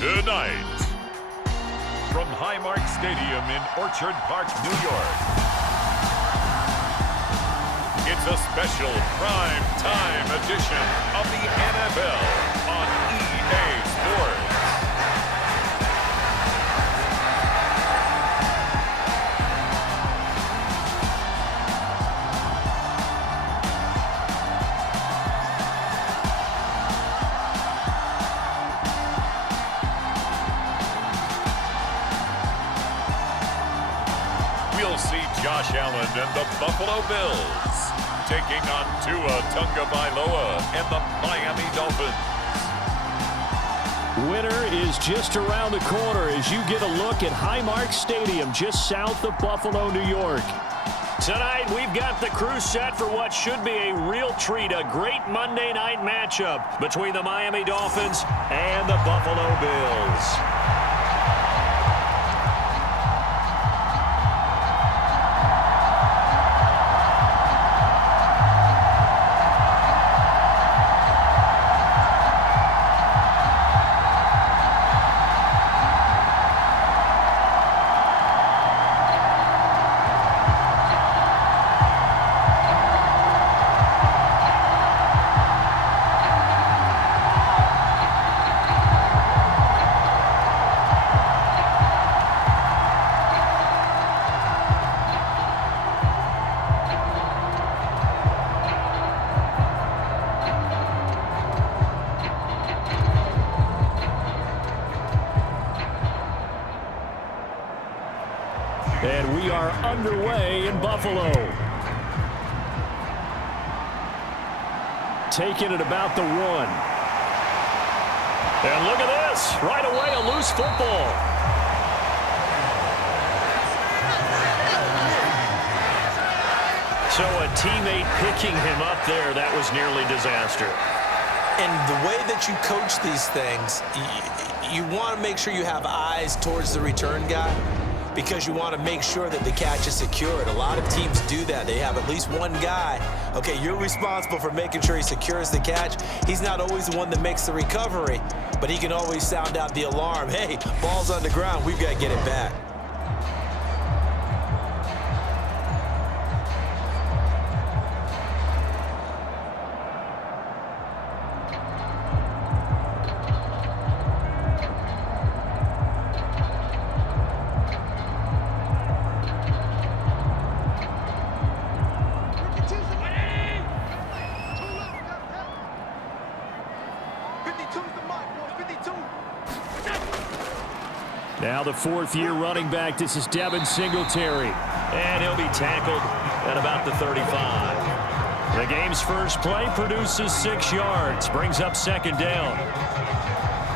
Tonight, from Highmark Stadium in Orchard Park, New York, it's a special prime time edition of the NFL on EA Sports. We'll see Josh Allen and the Buffalo Bills taking on Tagovailoa and the Miami Dolphins. Winter is just around the corner as you get a look at Highmark Stadium just south of Buffalo, New York. Tonight, we've got the crew set for what should be a real treat, a great Monday night matchup between the Miami Dolphins and the Buffalo Bills. And we are underway in Buffalo. Taking it about the 1. And look at this. Right away, a loose football. So a teammate picking him up there, that was nearly disaster. And the way that you coach these things, you want to make sure you have eyes towards the return guy, because you want to make sure that the catch is secured. A lot of teams do that. They have at least one guy. Okay, you're responsible for making sure he secures the catch. He's not always the one that makes the recovery, but he can always sound out the alarm. Hey, ball's on the ground. We've got to get it back. Now the 4th-year running back, this is Devin Singletary. And he'll be tackled at about the 35. The game's first play produces 6 yards, brings up 2nd down.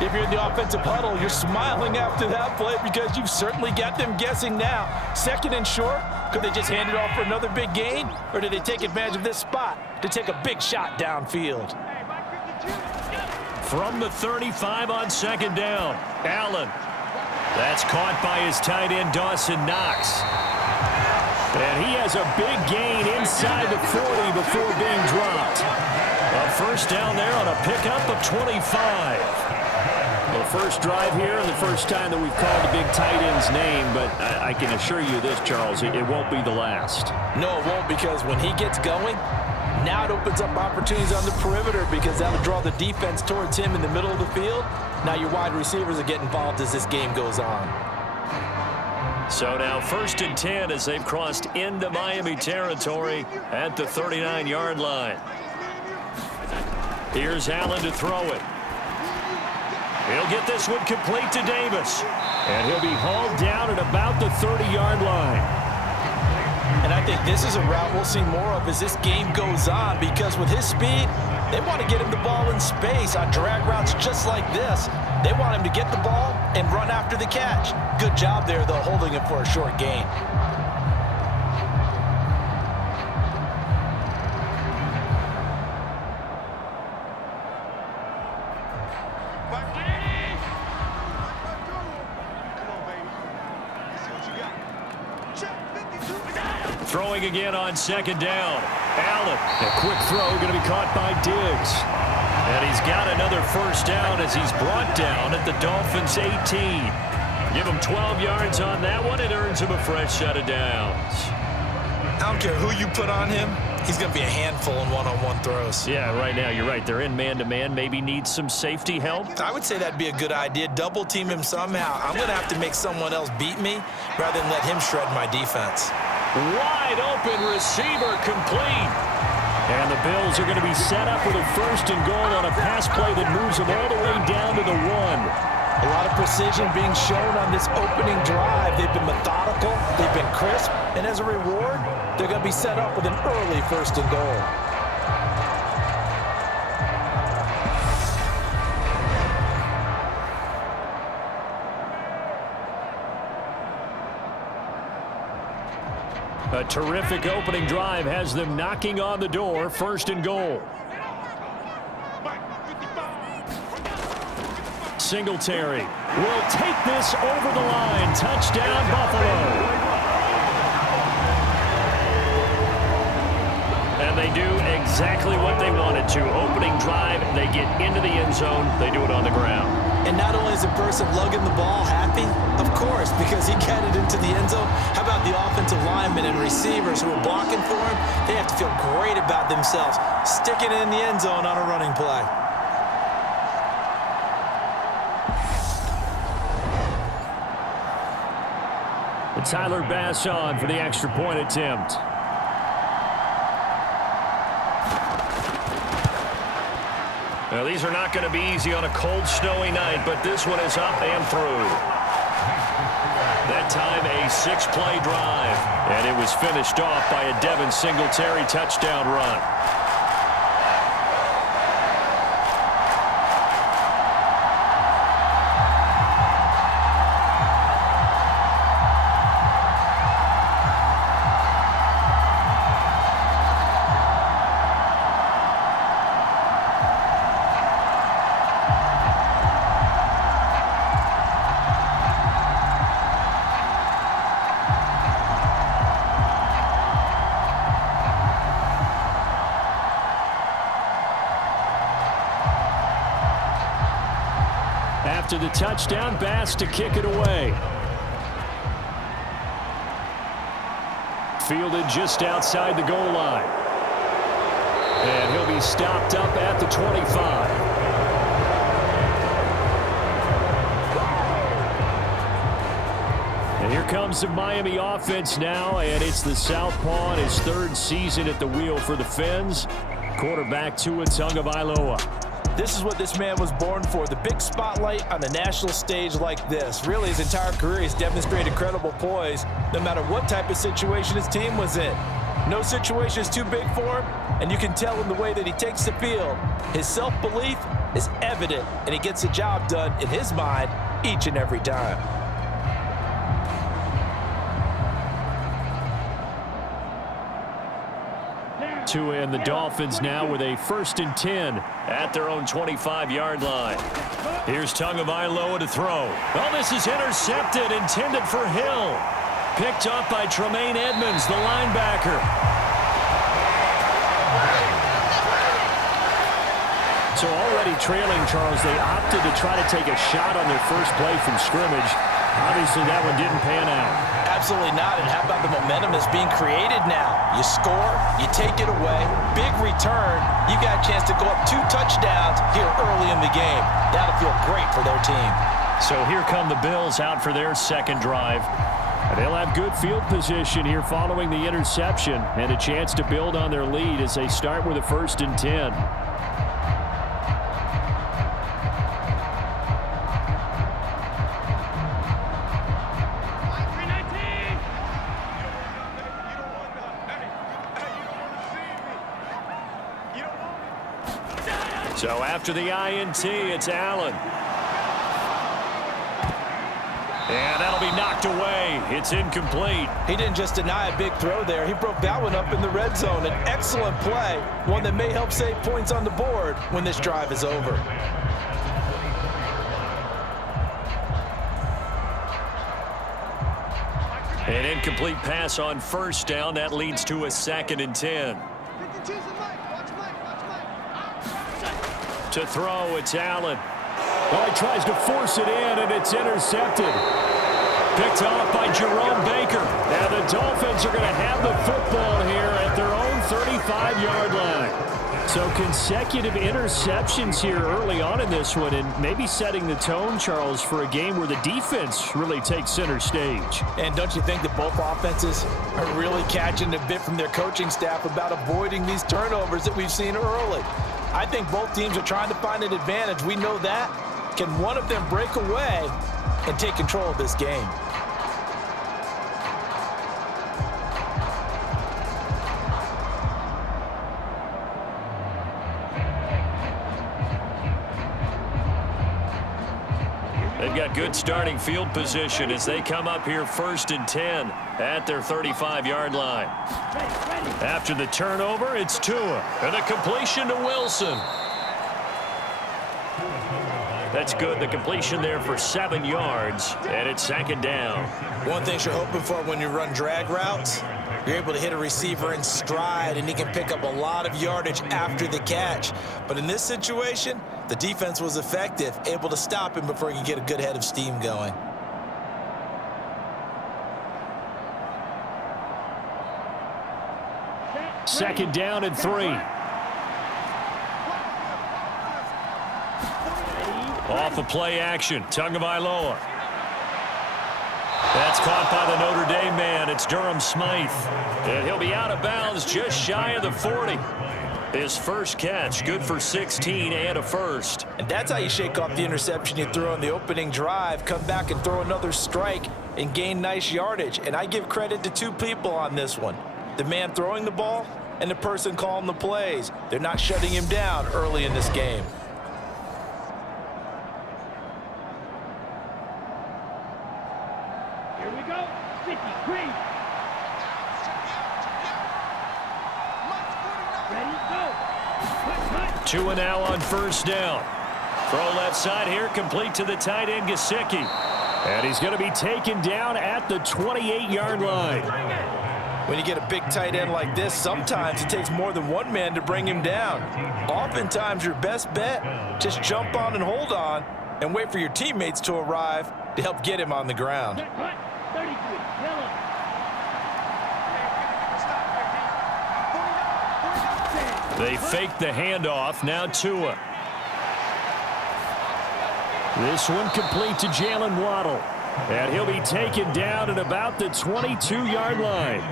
If you're in the offensive huddle, you're smiling after that play because you've certainly got them guessing now. 2nd and short, could they just hand it off for another big gain? Or did they take advantage of this spot to take a big shot downfield? From the 35 on 2nd down, Allen. That's caught by his tight end, Dawson Knox. And he has a big gain inside the 40 before being dropped. A 1st down there on a pickup of 25. Well, first drive here and the first time that we've called the big tight end's name, but I can assure you this, Charles, it won't be the last. No, it won't, because when he gets going, now it opens up opportunities on the perimeter because that'll draw the defense towards him in the middle of the field. Now your wide receivers are getting involved as this game goes on. So now 1st and 10 as they've crossed into Miami territory at the 39-yard line. Here's Allen to throw it. He'll get this one complete to Davis. And he'll be hauled down at about the 30-yard line. And I think this is a route we'll see more of as this game goes on, because with his speed, they want to get him the ball in space on drag routes just like this. They want him to get the ball and run after the catch. Good job there, though, holding him for a short gain. Throwing again on 2nd down. Allen, a quick throw going to be caught by Diggs. And he's got another first down as he's brought down at the Dolphins' 18. Give him 12 yards on that one. It earns him a fresh set of downs. I don't care who you put on him. He's going to be a handful in one-on-one throws. Yeah, right now, you're right. They're in man-to-man. Maybe needs some safety help. I would say that'd be a good idea. Double team him somehow. I'm going to have to make someone else beat me rather than let him shred my defense. Wide open receiver complete. And the Bills are going to be set up with a first and goal on a pass play that moves them all the way down to the 1. A lot of precision being shown on this opening drive. They've been methodical, they've been crisp, and as a reward, they're going to be set up with an early first and goal. A terrific opening drive has them knocking on the door, first and goal. Singletary will take this over the line. Touchdown, Buffalo. And they do exactly what they wanted to. Opening drive, they get into the end zone. They do it on the ground. And not only is the person lugging the ball happy, of course, because he got it into the end zone. How about the offensive linemen and receivers who are blocking for him? They have to feel great about themselves, sticking it in the end zone on a running play. Tyler Bass on for the extra point attempt. Now, these are not going to be easy on a cold, snowy night, but this one is up and through. That time, a 6-play drive, and it was finished off by a Devin Singletary touchdown run. After the touchdown, Bass to kick it away. Fielded just outside the goal line. And he'll be stopped up at the 25. And here comes the Miami offense now, and it's the Southpaw in his 3rd season at the wheel for the Fins. Quarterback Tua Tagovailoa. This is what this man was born for, the big spotlight on the national stage like this. Really, his entire career, he's demonstrated incredible poise, no matter what type of situation his team was in. No situation is too big for him, and you can tell in the way that he takes the field. His self-belief is evident, and he gets the job done in his mind each and every time. Tua and the Dolphins now with a 1st and 10 at their own 25-yard line. Here's Tagovailoa to throw. Well, this is intercepted, intended for Hill. Picked up by Tremaine Edmonds, the linebacker. So already trailing, Charles, they opted to try to take a shot on their first play from scrimmage. Obviously, that one didn't pan out. Absolutely not. And how about the momentum that's being created now? You score, you take it away, big return. You got a chance to go up 2 touchdowns here early in the game. That'll feel great for their team. So here come the Bills out for their 2nd drive. And they'll have good field position here following the interception and a chance to build on their lead as they start with a 1st and 10. So after the INT, it's Allen. And that'll be knocked away. It's incomplete. He didn't just deny a big throw there. He broke that one up in the red zone. An excellent play, one that may help save points on the board when this drive is over. An incomplete pass on 1st down. That leads to a 2nd and 10. To throw, it's Allen. Oh, he tries to force it in, and it's intercepted. Picked off by Jerome Baker. And the Dolphins are going to have the football here at their own 35-yard line. So consecutive interceptions here early on in this one, and maybe setting the tone, Charles, for a game where the defense really takes center stage. And don't you think that both offenses are really catching a bit from their coaching staff about avoiding these turnovers that we've seen early? I think both teams are trying to find an advantage. We know that. Can one of them break away and take control of this game? They've got good starting field position as they come up here 1st and 10 at their 35-yard line. After the turnover, it's Tua, and a completion to Wilson. That's good. The completion there for 7 yards, and it's 2nd down. One thing you're hoping for when you run drag routes, you're able to hit a receiver in stride, and he can pick up a lot of yardage after the catch. But in this situation, the defense was effective, able to stop him before he could get a good head of steam going. Second down and 3. Off of play action, Tagovailoa. That's caught by the Notre Dame man. It's Durham Smythe. And he'll be out of bounds just shy of the 40. His first catch, good for 16 and a first. And that's how you shake off the interception you threw on the opening drive, come back and throw another strike and gain nice yardage. And I give credit to two people on this one. The man throwing the ball and the person calling the plays. They're not shutting him down early in this game. Here we go. 53. Ready, go. Tua now on 1st down. Throw left side here, complete to the tight end, Gesicki. And he's going to be taken down at the 28-yard line. When you get a big tight end like this, sometimes it takes more than one man to bring him down. Oftentimes, your best bet, just jump on and hold on and wait for your teammates to arrive to help get him on the ground. 33. Yellow. They fake the handoff. Now Tua. This one complete to Jalen Waddle. And he'll be taken down at about the 22-yard line.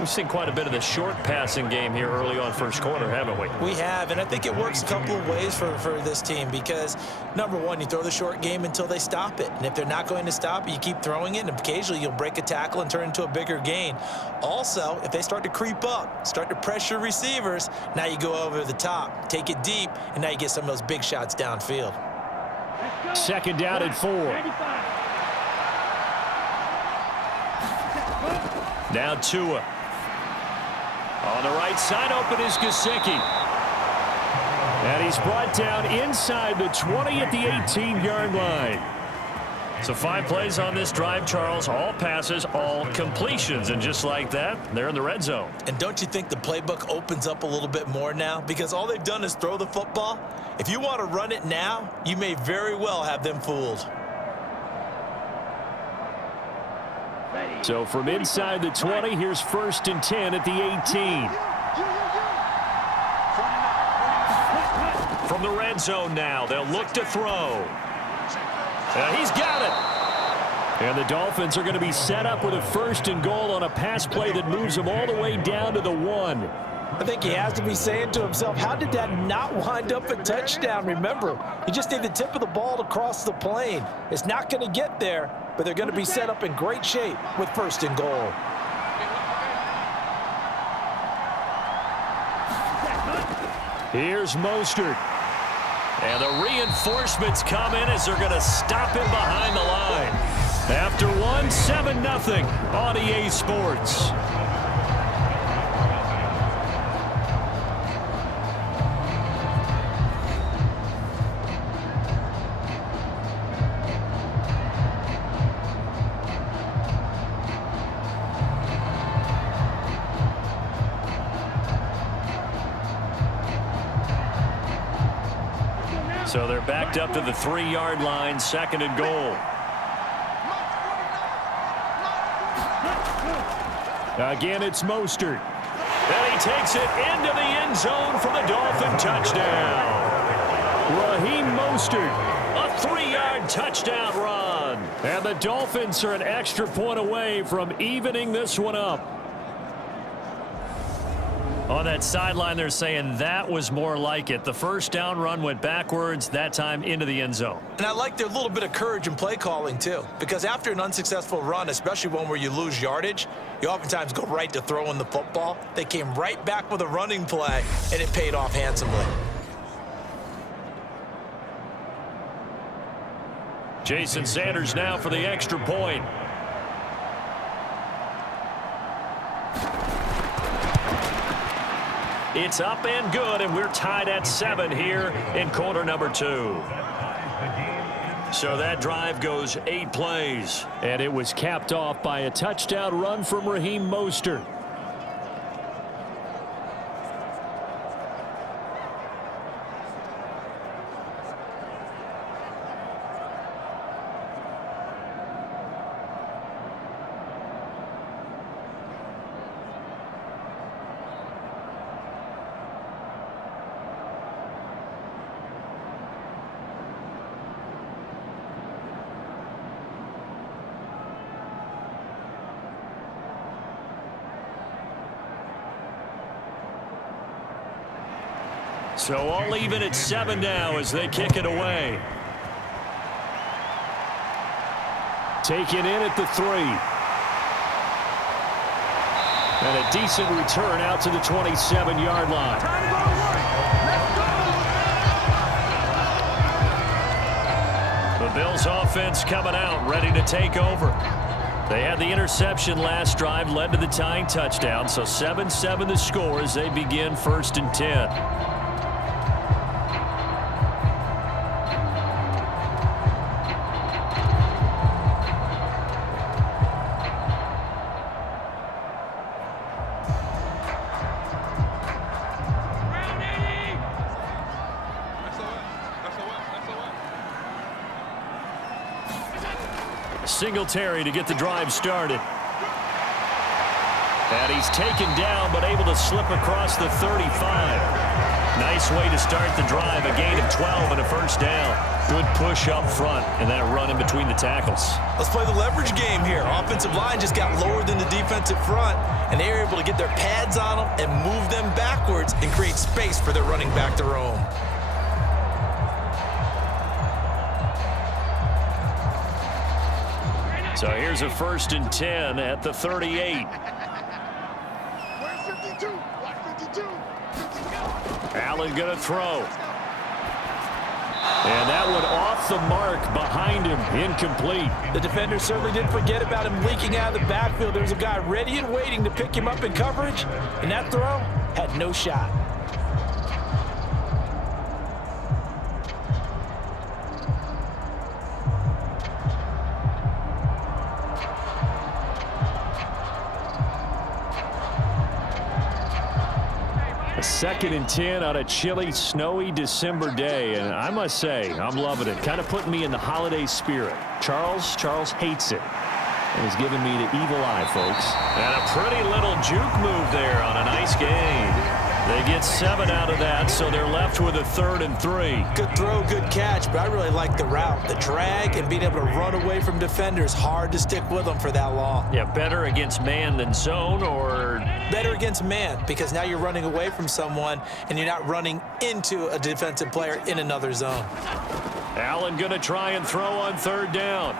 We've seen quite a bit of the short passing game here early on first quarter, haven't we? We have, and I think it works a couple of ways for this team because, number one, you throw the short game until they stop it. And if they're not going to stop it, you keep throwing it, and occasionally you'll break a tackle and turn into a bigger gain. Also, if they start to creep up, start to pressure receivers, now you go over the top, take it deep, and now you get some of those big shots downfield. Second down and 4. Now Tua. On the right side, open is Gesicki. And he's brought down inside the 20 at the 18-yard line. So 5 plays on this drive, Charles. All passes, all completions. And just like that, they're in the red zone. And don't you think the playbook opens up a little bit more now? Because all they've done is throw the football. If you want to run it now, you may very well have them fooled. So from inside the 20, here's 1st and 10 at the 18. From the red zone now, they'll look to throw. He's got it. And the Dolphins are going to be set up with a 1st and goal on a pass play that moves them all the way down to the 1. I think he has to be saying to himself, how did that not wind up a touchdown? Remember, you just need the tip of the ball to cross the plane. It's not going to get there, but they're going to be set up in great shape with 1st and goal. Here's Mostert. And the reinforcements come in as they're going to stop him behind the line. After one, 7-0 on EA Sports. So they're backed up to the 3-yard line, 2nd and goal. Again, it's Mostert. And he takes it into the end zone for the Dolphin touchdown. Raheem Mostert, a 3-yard touchdown run. And the Dolphins are an extra point away from evening this one up. On that sideline, they're saying that was more like it. The first down run went backwards, that time into the end zone. And I like their little bit of courage in play calling, too. Because after an unsuccessful run, especially one where you lose yardage, you oftentimes go right to throwing the football. They came right back with a running play, and it paid off handsomely. Jason Sanders now for the extra point. It's up and good, and we're tied at 7 here in quarter number 2. So that drive goes 8 plays, and it was capped off by a touchdown run from Raheem Mostert. So all even at 7 now as they kick it away. Taken in at the 3. And a decent return out to the 27-yard line. The Bills offense coming out, ready to take over. They had the interception last drive, led to the tying touchdown. So 7-7 the score as they begin 1st and 10. Singletary to get the drive started. And he's taken down but able to slip across the 35. Nice way to start the drive. A gain of 12 and a first down. Good push up front and then a run in between the tackles. Let's play the leverage game here. Offensive line just got lower than the defensive front, and they were able to get their pads on them and move them backwards and create space for their running back to roam. So here's a 1st and 10 at the 38. Allen going to throw. And that one off the mark behind him, incomplete. The defender certainly didn't forget about him leaking out of the backfield. There's a guy ready and waiting to pick him up in coverage, and that throw had no shot. Second and 10 on a chilly, snowy December day, and I must say, I'm loving it. Kind of putting me in the holiday spirit. Charles hates it. And he's giving me the evil eye, folks. And a pretty little juke move there on a nice game. They get 7 out of that, so they're left with a 3rd and 3. Good throw, good catch, but I really like the route. The drag and being able to run away from defenders, hard to stick with them for that long. Yeah, better against man than zone, or? Better against man, because now you're running away from someone and you're not running into a defensive player in another zone. Allen going to try and throw on 3rd down.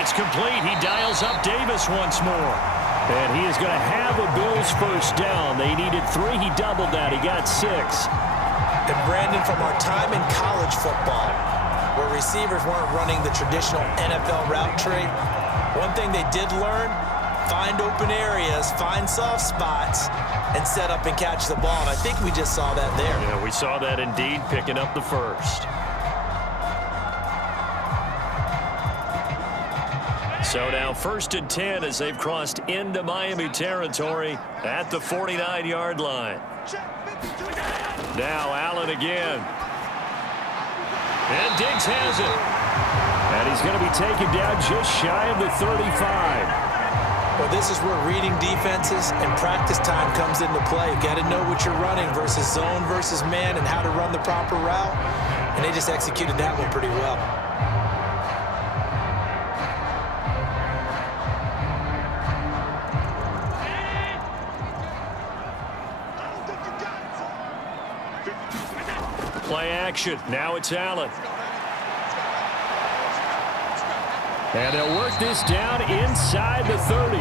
It's complete. He dials up Davis once more. And he is going to have a Bills first down. They needed 3. He doubled that. He got 6. And Brandon, from our time in college football, where receivers weren't running the traditional NFL route tree, one thing they did learn, find open areas, find soft spots, and set up and catch the ball. And I think we just saw that there. Yeah, we saw that indeed, picking up the first. So now 1st and 10 as they've crossed into Miami territory at the 49-yard line. Now Allen again. And Diggs has it. And he's going to be taken down just shy of the 35. Well, this is where reading defenses and practice time comes into play. You've got to know what you're running versus zone versus man and how to run the proper route. And they just executed that one pretty well. Play action. Now it's Allen. And they'll work this down inside the 30.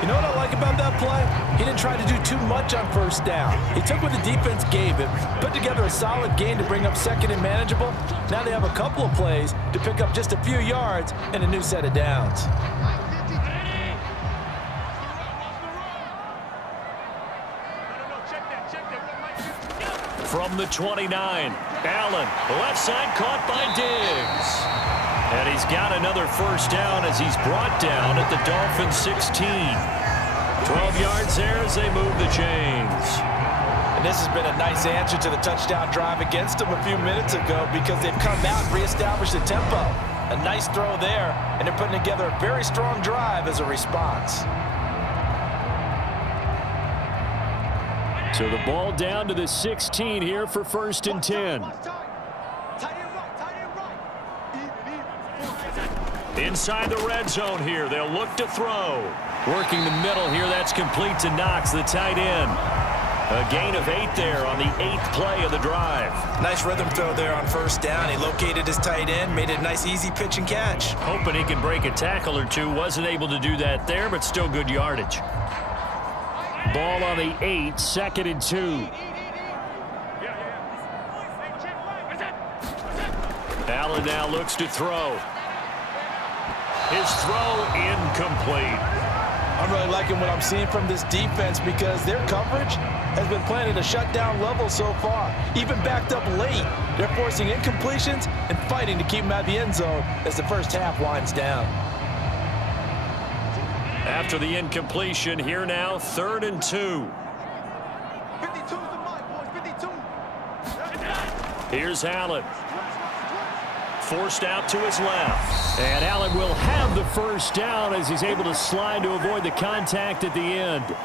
You know what I like about that play? He didn't try to do too much on first down. He took what the defense gave him, put together a solid gain to bring up second and manageable. Now they have a couple of plays to pick up just a few yards and a new set of downs. From the 29, Allen, left side caught by Diggs. And he's got another first down as he's brought down at the Dolphins 16. 12 yards there as they move the chains. And this has been a nice answer to the touchdown drive against them a few minutes ago because they've come out and reestablished the tempo. A nice throw there, and they're putting together a very strong drive as a response. So the ball down to the 16 here for 1st and 10. Inside the red zone here, they'll look to throw. Working the middle here, that's complete to Knox, the tight end. A gain of 8 there on the 8th play of the drive. Nice rhythm throw there on first down. He located his tight end, made it a nice easy pitch and catch. Hoping he can break a tackle or two. Wasn't able to do that there, but still good yardage. Ball on the 8, 2nd and 2. Allen now looks to throw. His throw incomplete. I'm really liking what I'm seeing from this defense because their coverage has been playing at a shutdown level so far. Even backed up late, they're forcing incompletions and fighting to keep them out of the end zone as the first half winds down. After the incompletion, here now, 3rd and 2. 52's the mark, boys, 52. Here's Allen. Forced out to his left. And Allen will have the first down as he's able to slide to avoid the contact at the end.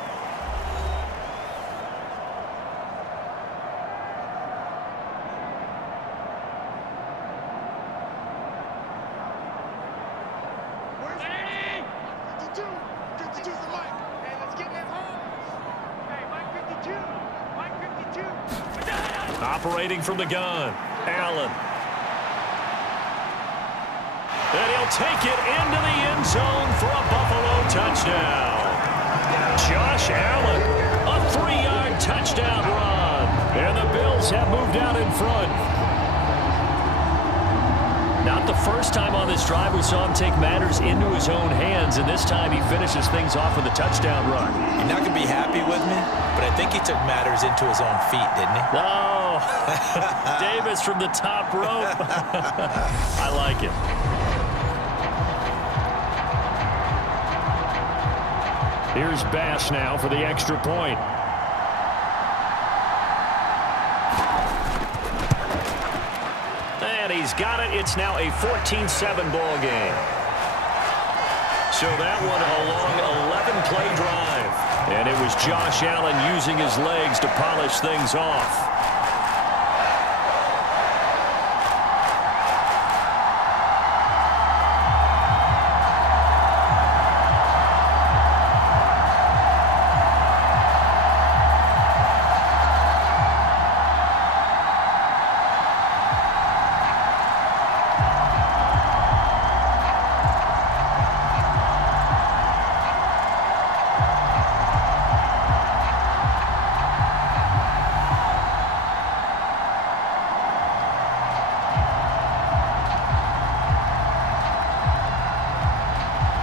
Operating from the gun, Allen. And he'll take it into the end zone for a Buffalo touchdown. Josh Allen, a 3-yard touchdown run. And the Bills have moved out in front. Not the first time on this drive we saw him take matters into his own hands, and this time he finishes things off with a touchdown run. You're not going to be happy with me, but I think he took matters into his own feet, didn't he? Oh, Davis from the top rope. I like it. Here's Bass now for the extra point. And he's got it. It's now a 14-7 ball game. So that one a long 11-play drive. And it was Josh Allen using his legs to polish things off.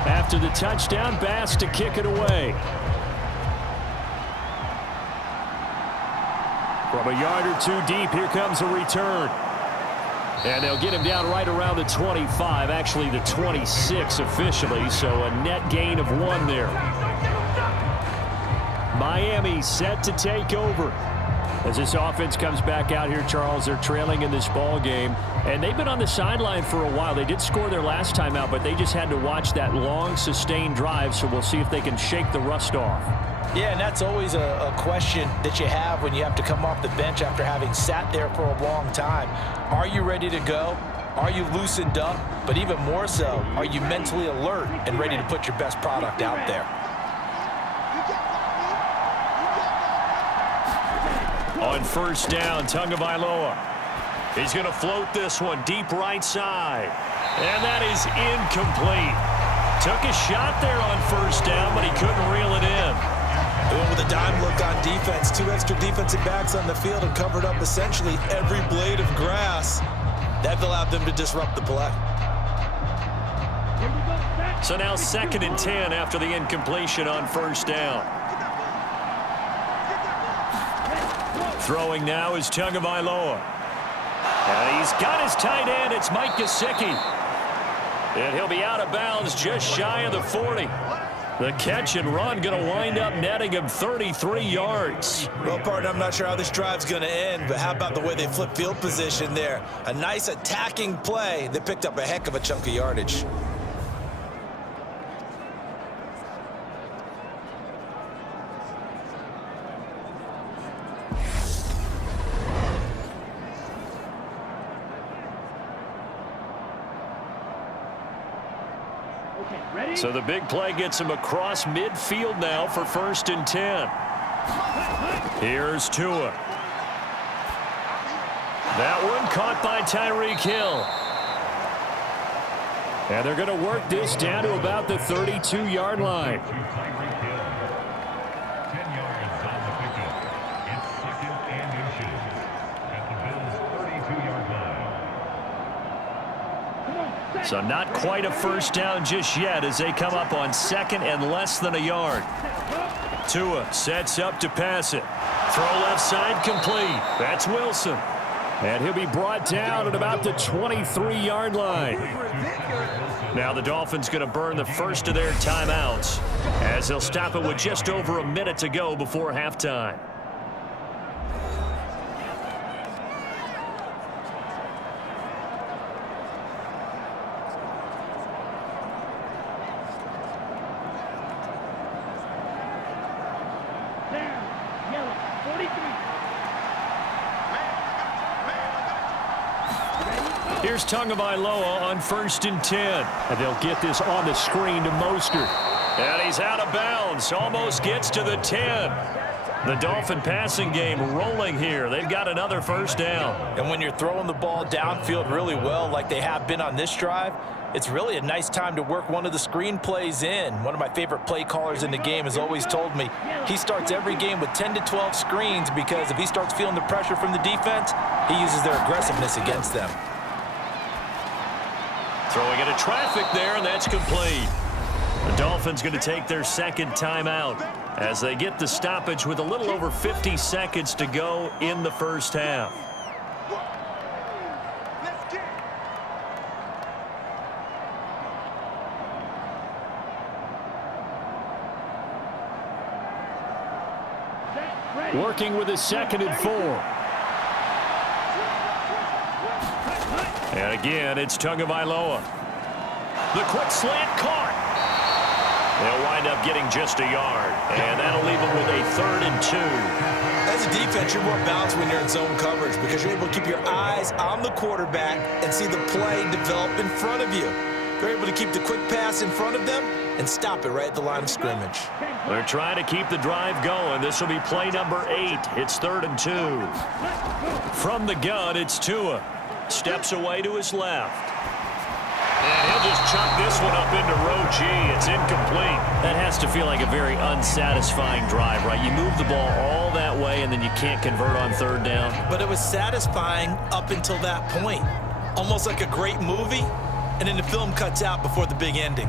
After the touchdown, Bass to kick it away. From a yard or two deep, here comes a return. And they'll get him down right around the 25, actually the 26 officially, so a net gain of 1 there. Miami set to take over. As this offense comes back out here, Charles, they're trailing in this ball game, and they've been on the sideline for a while. They did score their last time out, but they just had to watch that long, sustained drive, so we'll see if they can shake the rust off. Yeah, and that's always a question that you have when you have to come off the bench after having sat there for a long time. Are you ready to go? Are you loosened up? But even more so, are you mentally alert and ready to put your best product out there? On first down, Tagovailoa. He's going to float this one deep right side. And that is incomplete. Took a shot there on first down, but he couldn't reel it in. With a dime look on defense, 2 extra defensive backs on the field and covered up essentially every blade of grass. That allowed them to disrupt the play. So now 2nd and 10 after the incompletion on first down. Throwing now is Tagovailoa. And he's got his tight end. It's Mike Gesicki. And he'll be out of bounds just shy of the 40. The catch and run going to wind up netting him 33 yards. Well, partner, I'm not sure how this drive's going to end, but how about the way they flip field position there? A nice attacking play that picked up a heck of a chunk of yardage. So the big play gets him across midfield now for 1st and 10. Here's Tua. That one caught by Tyreek Hill. And they're going to work this down to about the 32-yard line. So not quite a first down just yet as they come up on 2nd and less than a yard. Tua sets up to pass it. Throw left side complete. That's Wilson. And he'll be brought down at about the 23-yard line. Now the Dolphins going to burn the first of their timeouts as they'll stop it with just over a minute to go before halftime. Here's Tagovailoa on 1st and 10. And they'll get this on the screen to Mostert. And he's out of bounds. Almost gets to the 10. The Dolphin passing game rolling here. They've got another first down. And when you're throwing the ball downfield really well like they have been on this drive, it's really a nice time to work one of the screen plays in. One of my favorite play callers in the game has always told me he starts every game with 10 to 12 screens because if he starts feeling the pressure from the defense, he uses their aggressiveness against them. Throwing into traffic there, and that's complete. The Dolphins going to take their 2nd timeout as they get the stoppage with a little over 50 seconds to go in the first half. Working with his 2nd and 4. And again, it's Tagovailoa. The quick slant caught. They'll wind up getting just a yard. And that'll leave them with a 3rd and 2. As a defense, you're more balanced when you're in zone coverage because you're able to keep your eyes on the quarterback and see the play develop in front of you. They're able to keep the quick pass in front of them and stop it right at the line of scrimmage. They're trying to keep the drive going. This will be play number 8. It's 3rd and 2. From the gun, it's Tua. Steps away to his left. And he'll just chuck this one up into row G. It's incomplete. That has to feel like a very unsatisfying drive, right? You move the ball all that way, and then you can't convert on 3rd down. But it was satisfying up until that point. Almost like a great movie, and then the film cuts out before the big ending.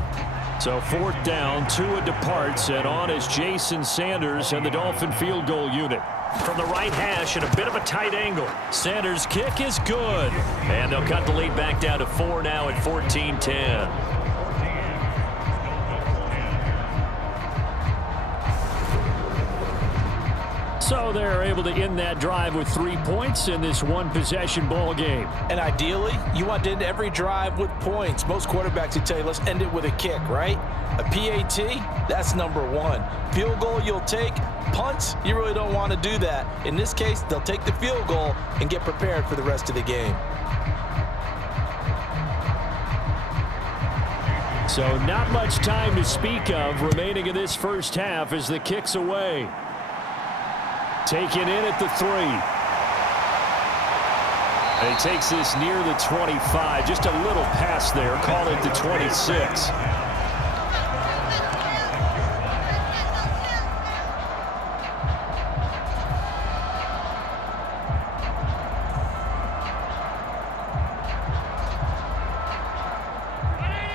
So 4th down, Tua departs, and on is Jason Sanders and the Dolphin field goal unit. From the right hash at a bit of a tight angle. Sanders' kick is good. And they'll cut the lead back down to 4 now at 14-10. So they're able to end that drive with 3 points in this one-possession ball game. And ideally, you want to end every drive with points. Most quarterbacks would tell you, let's end it with a kick, right? A PAT, that's number one. Field goal you'll take. Punts, you really don't want to do that. In this case, they'll take the field goal and get prepared for the rest of the game. So not much time to speak of remaining in this first half as the kick's away. Taken in at the 3. And he takes this near the 25. Just a little pass there. Call it the 26.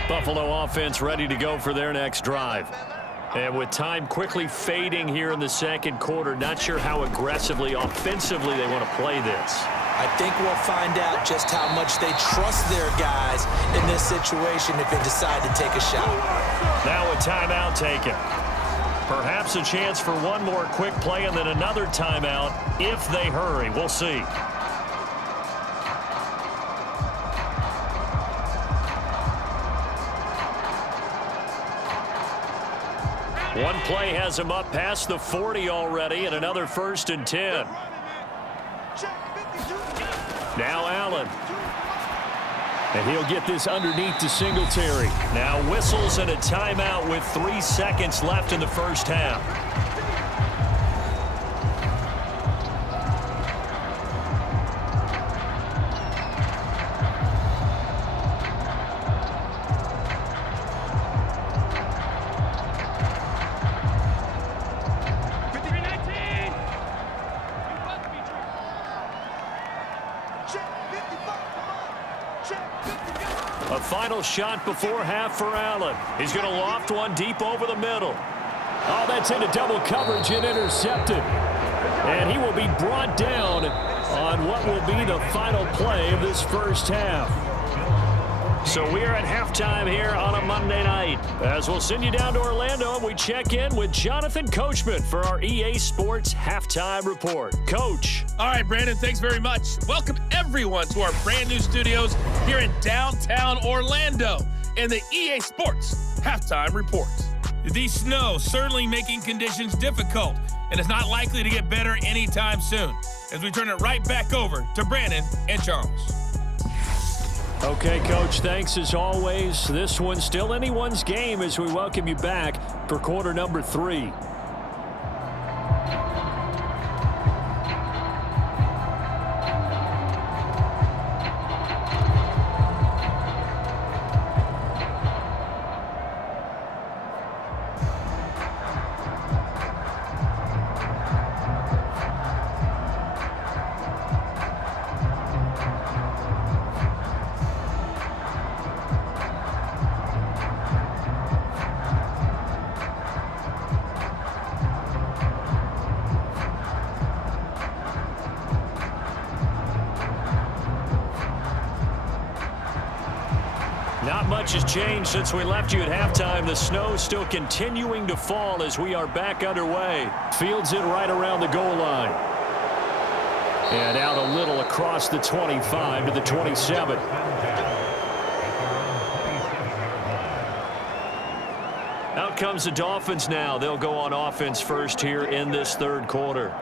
Buffalo offense ready to go for their next drive. And with time quickly fading here in the second quarter, not sure how aggressively, offensively they want to play this. I think we'll find out just how much they trust their guys in this situation if they decide to take a shot. Now a timeout taken. Perhaps a chance for one more quick play and then another timeout if they hurry. We'll see. One play has him up past the 40 already, and another 1st and 10. Now Allen. And he'll get this underneath to Singletary. Now whistles and a timeout with 3 seconds left in the first half. A final shot before half for Allen. He's going to loft one deep over the middle. Oh, that's into double coverage and intercepted. And he will be brought down on what will be the final play of this first half. So we're at halftime here on a Monday night. As we'll send you down to Orlando and we check in with Jonathan Coachman for our EA Sports Halftime Report. Coach. All right, Brandon, thanks very much. Welcome everyone to our brand new studios here in downtown Orlando in the EA Sports Halftime Report. The snow certainly making conditions difficult, and it's not likely to get better anytime soon as we turn it right back over to Brandon and Charles. Okay, Coach, thanks as always. This one's still anyone's game as we welcome you back for quarter number 3. Not much has changed since we left you at halftime. The snow still continuing to fall as we are back underway. Fields it right around the goal line. And out a little across the 25 to the 27. Out comes the Dolphins now. They'll go on offense first here in this third quarter.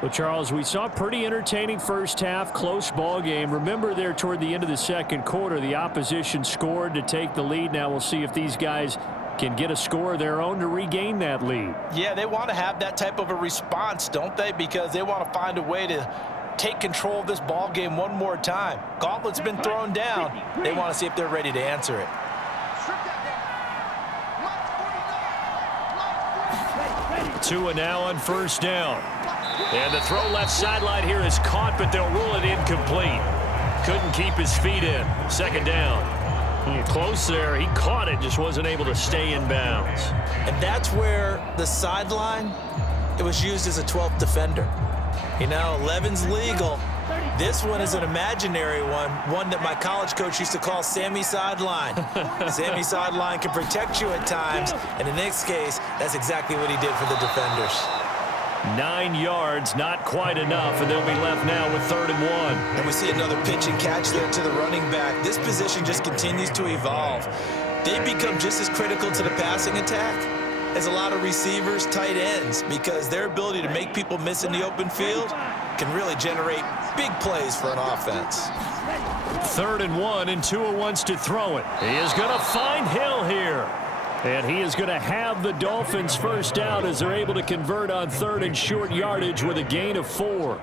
Well, Charles, we saw a pretty entertaining first half, close ball game. Remember there toward the end of the second quarter, the opposition scored to take the lead. Now we'll see if these guys can get a score of their own to regain that lead. Yeah, they want to have that type of a response, don't they? Because they want to find a way to take control of this ball game one more time. Gauntlet's been thrown down. They want to see if they're ready to answer it. 2 now on first down. And the throw left sideline here is caught, but they'll rule it incomplete. Couldn't keep his feet in. Second down. Close there. He caught it, just wasn't able to stay in bounds. And that's where the sideline, it was used as a 12th defender. You know, 11's legal. This one is an imaginary one that my college coach used to call Sammy Sideline. Sammy Sideline can protect you at times, and in this case, that's exactly what he did for the defenders. 9 yards, not quite enough, and they'll be left now with 3rd and 1. And we see another pitch and catch there to the running back. This position just continues to evolve. They become just as critical to the passing attack as a lot of receivers, tight ends, because their ability to make people miss in the open field can really generate big plays for an offense. 3rd and 1, and Tua wants to throw it. He is going to find Hill here. And he is going to have the Dolphins first down as they're able to convert on 3rd and short yardage with a gain of 4.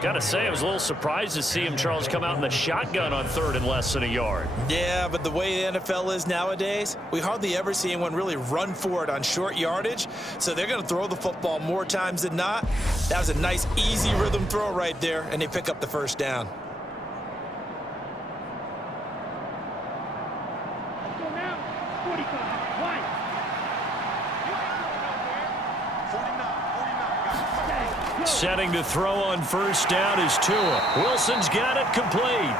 Got to say, I was a little surprised to see him, Charles, come out in the shotgun on 3rd and less than a yard. Yeah, but the way the NFL is nowadays, we hardly ever see anyone really run for it on short yardage. So they're going to throw the football more times than not. That was a nice, easy rhythm throw right there, and they pick up the first down. Let's go now. 45. Setting to throw on first down is Tua. Wilson's got it complete.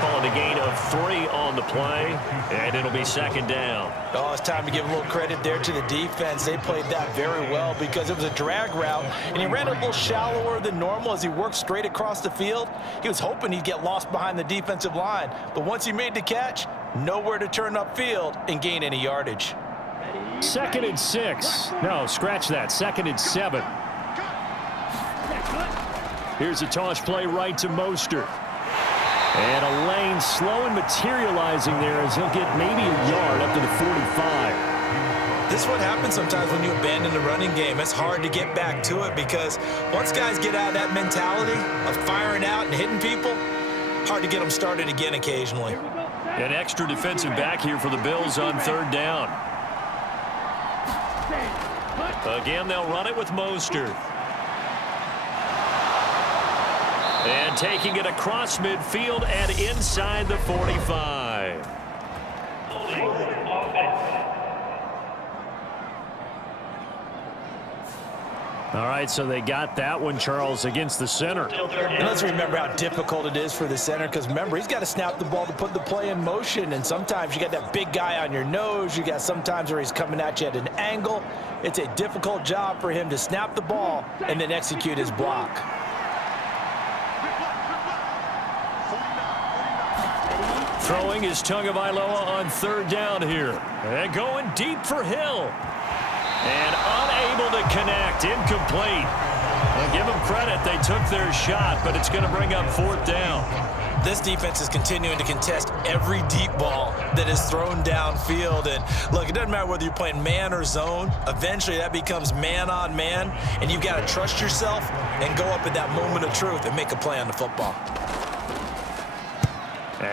Calling a gain of 3 on the play, and it'll be 2nd down. Oh, it's time to give a little credit there to the defense. They played that very well because it was a drag route, and he ran it a little shallower than normal as he worked straight across the field. He was hoping he'd get lost behind the defensive line, but once he made the catch, nowhere to turn upfield and gain any yardage. 2nd and 6. No, scratch that. 2nd and 7. Here's a toss play right to Mostert. And a lane slow and materializing there as he'll get maybe a yard up to the 45. This is what happens sometimes when you abandon the running game. It's hard to get back to it because once guys get out of that mentality of firing out and hitting people, hard to get them started again occasionally. An extra defensive back here for the Bills on 3rd down. Again, they'll run it with Mostert. And taking it across midfield and inside the 45. All right, so they got that one, Charles, against the center. And let's remember how difficult it is for the center because, remember, he's got to snap the ball to put the play in motion. And sometimes you got that big guy on your nose. You got sometimes where he's coming at you at an angle. It's a difficult job for him to snap the ball and then execute his block. Throwing is Tagovailoa on 3rd down here. And going deep for Hill. And unable to connect. Incomplete. Well, give them credit. They took their shot, but it's going to bring up 4th down. This defense is continuing to contest every deep ball that is thrown downfield. And look, it doesn't matter whether you're playing man or zone. Eventually, that becomes man on man. And you've got to trust yourself and go up at that moment of truth and make a play on the football.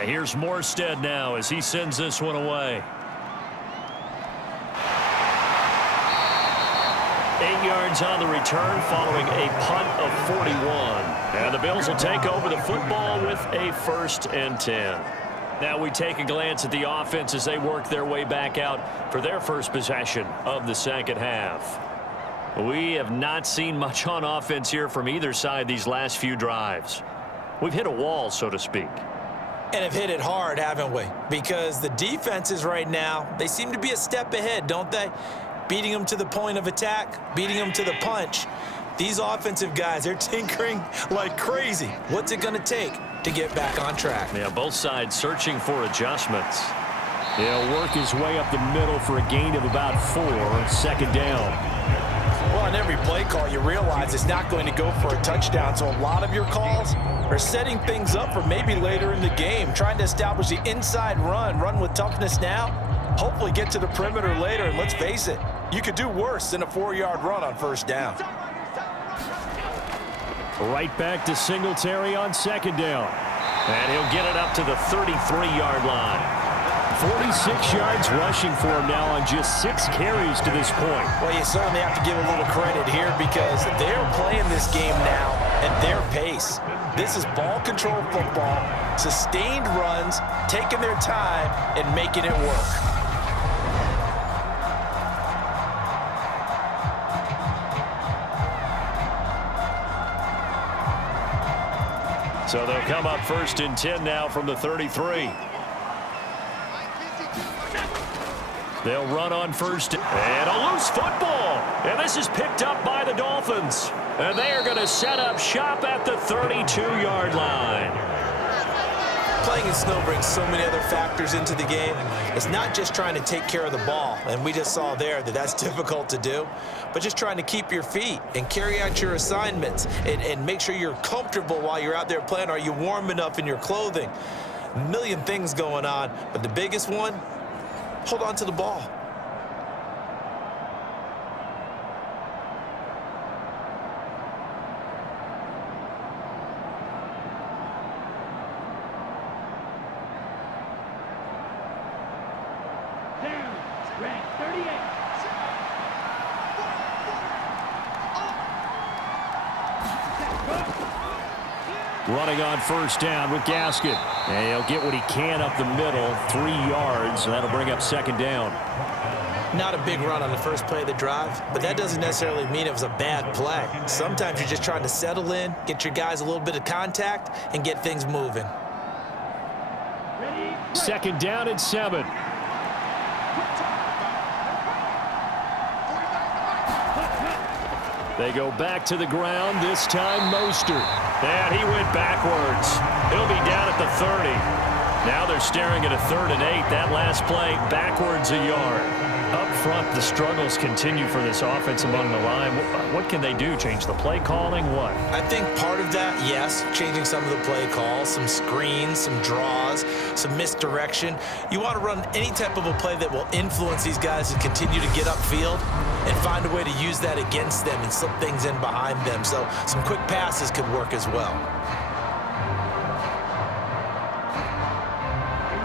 Here's Morstead now as he sends this one away. 8 yards on the return following a punt of 41. And the Bills will take over the football with a 1st and 10. Now we take a glance at the offense as they work their way back out for their first possession of the 2nd half. We have not seen much on offense here from either side these last few drives. We've hit a wall, so to speak. And have hit it hard, haven't we? Because the defenses right now, they seem to be a step ahead, don't they? Beating them to the point of attack, beating them to the punch. These offensive guys, they're tinkering like crazy. What's it going to take to get back on track? Yeah, both sides searching for adjustments. He'll work his way up the middle for a gain of about 4, 2nd down. Well, on every play call, you realize it's not going to go for a touchdown. So a lot of your calls are setting things up for maybe later in the game, trying to establish the inside run with toughness now, hopefully get to the perimeter later. And let's face it, you could do worse than a 4-yard run on 1st down. Right back to Singletary on 2nd down. And he'll get it up to the 33-yard line. 46 yards rushing for him now on just 6 carries to this point. Well, you certainly have to give a little credit here because they're playing this game now at their pace. This is ball control football, sustained runs, taking their time and making it work. So they'll come up 1st and 10 now from the 33. They'll run on first. And a loose football. And this is picked up by the Dolphins. And they are going to set up shop at the 32-yard line. Playing in snow brings so many other factors into the game. It's not just trying to take care of the ball, and we just saw there that that's difficult to do, but just trying to keep your feet and carry out your assignments and make sure you're comfortable while you're out there playing. Are you warm enough in your clothing? A million things going on, but the biggest one, hold on to the ball. Running on first down with Gaskin. And he'll get what he can up the middle, 3 yards, and that'll bring up second down. Not a big run on the first play of the drive, but that doesn't necessarily mean it was a bad play. Sometimes you're just trying to settle in, get your guys a little bit of contact, and get things moving. Second down and 7. They go back to the ground, this time Mostert. And he went backwards. He'll be down at the 30. Now they're staring at a 3rd and 8. That last play, backwards a yard. Up front, the struggles continue for this offense among the line. What can they do? Change the play calling? What? I think part of that, yes, changing some of the play calls, some screens, some draws, some misdirection. You want to run any type of a play that will influence these guys to continue to get upfield and find a way to use that against them and slip things in behind them. So some quick passes could work as well.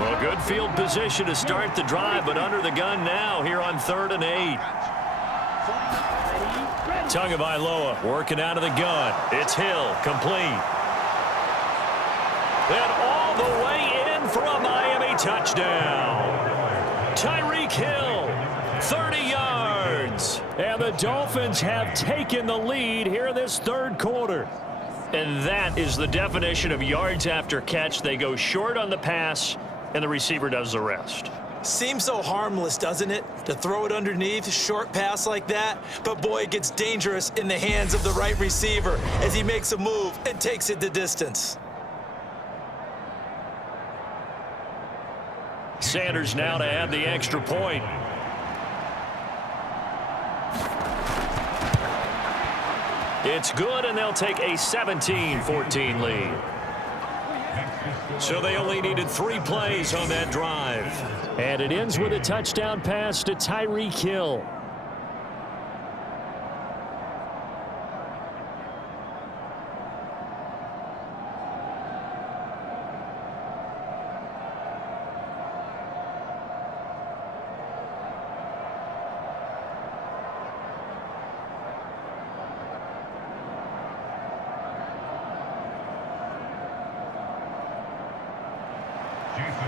Well, good field position to start the drive, but under the gun now here on 3rd and 8. Tagovailoa working out of the gun. It's Hill, complete. And all the way in for a Miami touchdown. Tyreek Hill, 30 yards. And the Dolphins have taken the lead here in this 3rd quarter. And that is the definition of yards after catch. They go short on the pass, and the receiver does the rest. Seems so harmless, doesn't it, to throw it underneath, short pass like that? But boy, it gets dangerous in the hands of the right receiver as he makes a move and takes it the distance. Sanders now to add the extra point. It's good, and they'll take a 17-14 lead. So they only needed 3 plays on that drive. And it ends with a touchdown pass to Tyreek Hill.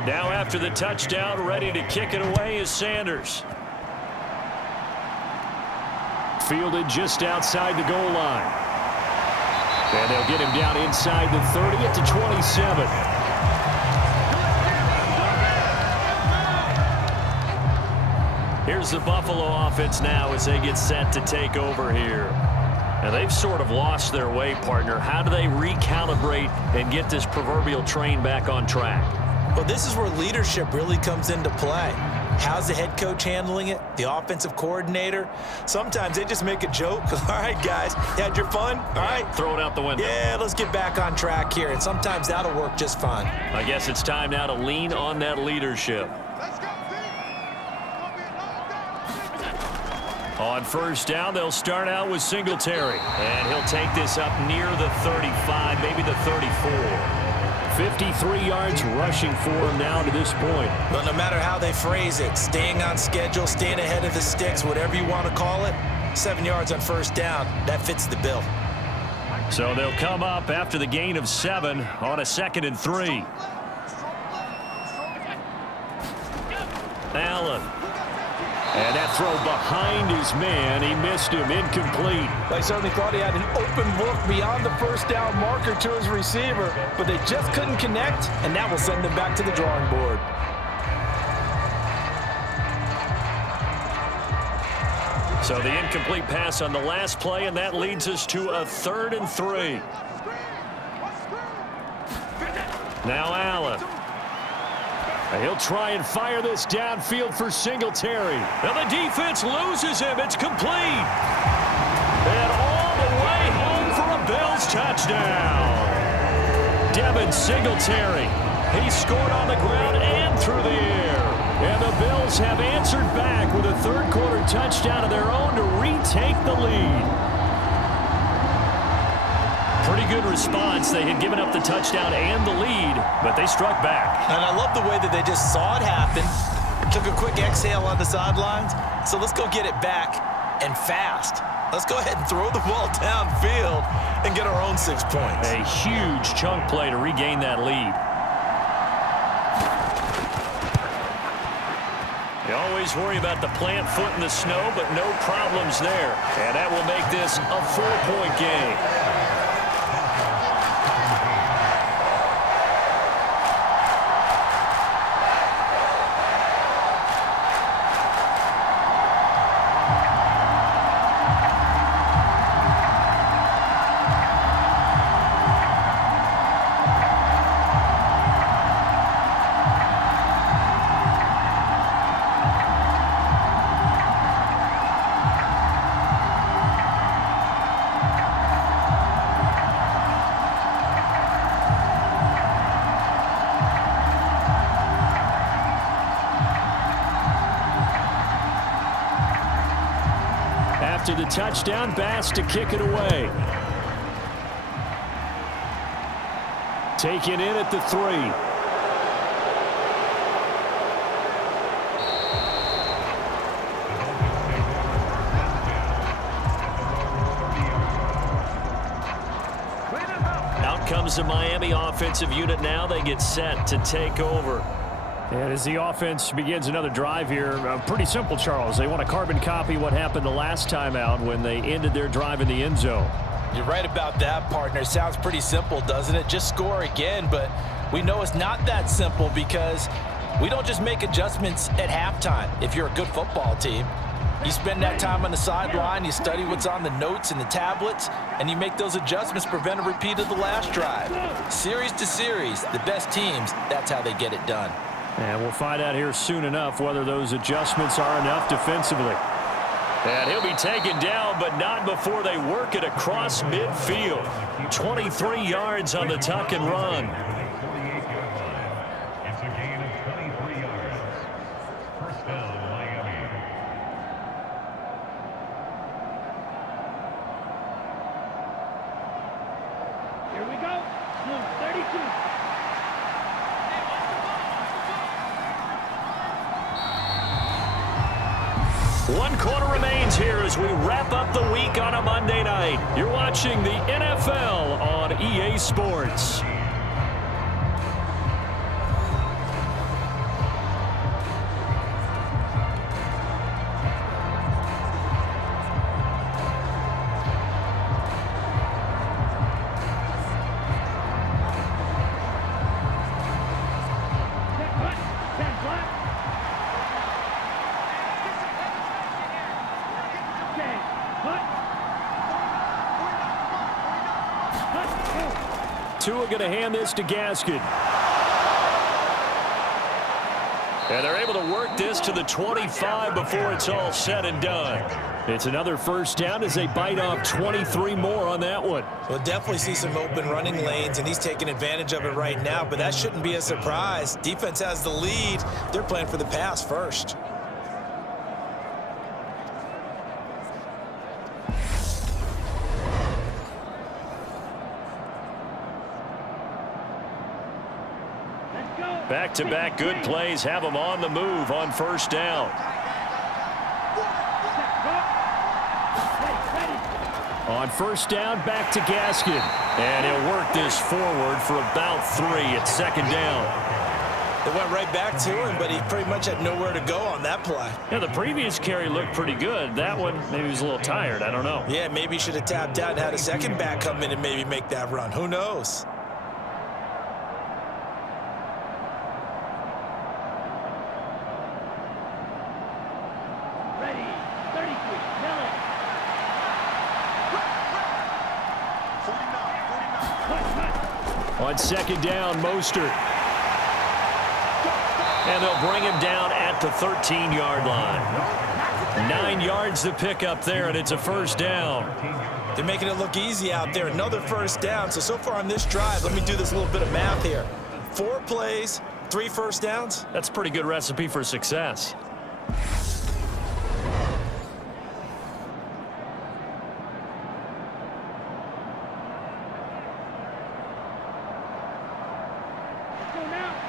Now after the touchdown, ready to kick it away is Sanders. Fielded just outside the goal line. And they'll get him down inside the 30 at the 27. Here's the Buffalo offense now as they get set to take over here. Now they've sort of lost their way, partner. How do they recalibrate and get this proverbial train back on track? Well, this is where leadership really comes into play. How's the head coach handling it? The offensive coordinator? Sometimes they just make a joke. All right, guys, you had your fun? All right. Throw it out the window. Yeah, let's get back on track here. And sometimes that'll work just fine. I guess it's time now to lean on that leadership. On first down, they'll start out with Singletary. And he'll take this up near the 35, maybe the 34. 53 yards rushing for him now to this point. But no matter how they phrase it, staying on schedule, staying ahead of the sticks, whatever you want to call it, 7 yards on first down, that fits the bill. So they'll come up after the gain of 7 on a 2nd and 3. Allen. And that throw behind his man. He missed him. Incomplete. They certainly thought he had an open look beyond the first down marker to his receiver, but they just couldn't connect, and that will send them back to the drawing board. So the incomplete pass on the last play, and that leads us to a 3rd and 3. Now Allen. He'll try and fire this downfield for Singletary. And the defense loses him. It's complete. And all the way home for a Bills touchdown. Devin Singletary. He scored on the ground and through the air. And the Bills have answered back with a third-quarter touchdown of their own to retake the lead. Pretty good response. They had given up the touchdown and the lead, but they struck back. And I love the way that they just saw it happen, took a quick exhale on the sidelines. So let's go get it back and fast. Let's go ahead and throw the ball downfield and get our own 6 points. A huge chunk play to regain that lead. You always worry about the plant foot in the snow, but no problems there. And that will make this a 4-point game. After the touchdown, Bass to kick it away. Taken in at the 3. Out comes the Miami offensive unit now. They get set to take over. And as the offense begins another drive here, pretty simple, Charles. They want to carbon copy what happened the last time out when they ended their drive in the end zone. You're right about that, partner. Sounds pretty simple, doesn't it? Just score again, but we know it's not that simple because we don't just make adjustments at halftime. If you're a good football team, you spend that time on the sideline, you study what's on the notes and the tablets, and you make those adjustments, prevent a repeat of the last drive. Series to series, the best teams, that's how they get it done. And we'll find out here soon enough whether those adjustments are enough defensively. And he'll be taken down, but not before they work it across midfield. 23 yards on the tuck and run. It's a gain of 23 yards. First down, Miami. Here we go. Blue 32. One quarter remains here as we wrap up the week on a Monday night. You're watching the NFL on EA Sports. Tua going to hand this to Gaskin. And they're able to work this to the 25 before it's all said and done. It's another first down as they bite off 23 more on that one. We'll definitely see some open running lanes, and he's taking advantage of it right now, but that shouldn't be a surprise. Defense has the lead. They're playing for the pass first. Back-to-back good plays have them on the move on first down. On first down, back to Gaskin. And he'll work this forward for about 3 at second down. They went right back to him, but he pretty much had nowhere to go on that play. Yeah, the previous carry looked pretty good. That one, maybe he was a little tired. I don't know. Yeah, maybe he should have tapped out and had a second back come in and maybe make that run. Who knows? Ready. 33. Miller. on second down, Mostert. And they'll bring him down at the 13-yard line. 9 yards to pick up there, and it's a first down. They're making it look easy out there. Another first down. So far on this drive, let me do this little bit of math here. 4 plays, 3 first downs. That's a pretty good recipe for success.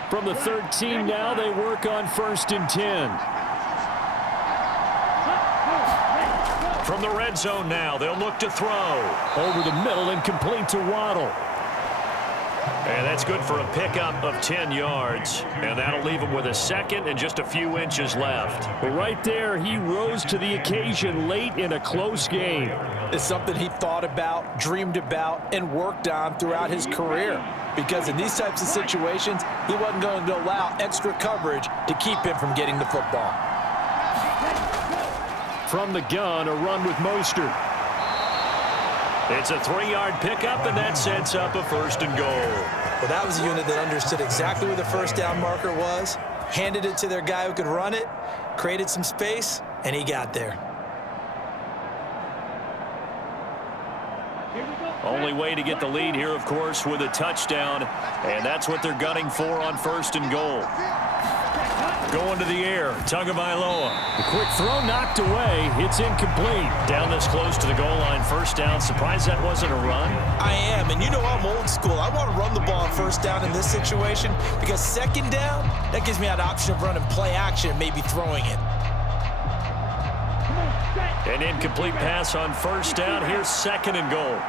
From the 13 now, they work on 1st and 10. From the red zone now, they'll look to throw. Over the middle and complete to Waddle. And that's good for a pickup of 10 yards. And that'll leave him with a second and just a few inches left. But right there, he rose to the occasion late in a close game. It's something he thought about, dreamed about, and worked on throughout his career. Because in these types of situations, he wasn't going to allow extra coverage to keep him from getting the football. From the gun, a run with Mostert. It's a 3-yard pickup, and that sets up a 1st and goal. Well, that was a unit that understood exactly where the first down marker was, handed it to their guy who could run it, created some space, and he got there. Only way to get the lead here, of course, with a touchdown, and that's what they're gunning for on 1st and goal. Going to the air, Tagovailoa. The quick throw knocked away. It's incomplete. Down this close to the goal line, 1st down. Surprised that wasn't a run? I am, and you know I'm old school. I want to run the ball on 1st down in this situation because 2nd down, that gives me that option of running play action and maybe throwing it. An incomplete pass on 1st down. Here's 2nd and goal.